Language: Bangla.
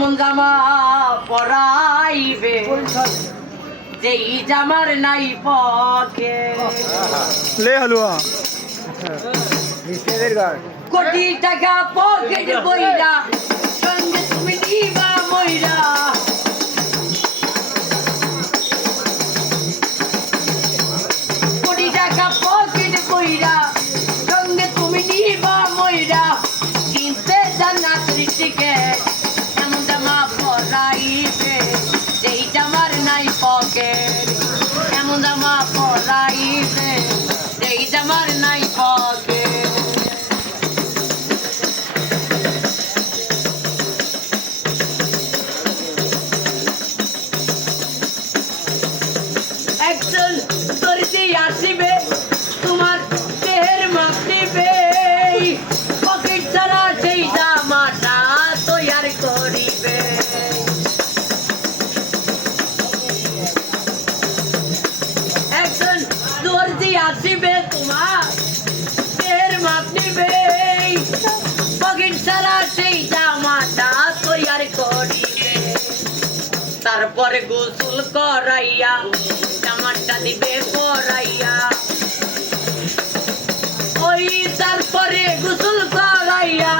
এমন জামা পরাইবে যেই জামার নাই পকে ले हलवा কোটি টাকা পকেট বইরা সঙ্গে তুমি নিবা মইরা কোটি টাকা পকেট বইরা সঙ্গে তুমি নিবা মইরা কিনতে জান্নাতের টিকেট এমন জামা পরাইবে যেই জামার নাই পকেট এমন জামা পরাইবে যেই জামার নাই পকেট একজন দরিদ্রী আসিবে তোমার দেহের মাপ দিবে পকেট ছাড়া সেই জামাটা তৈয়ার করিবে একজন দর্জি আসিবে তোমার দেহের মাপ নিবে পকেট ছাড়া সেই জামাটা তৈয়ার করিবে তারপরে গোসল করাইয়া জামাটা দিবে পরাইয়া ওই তারপরে গোসল করাইয়া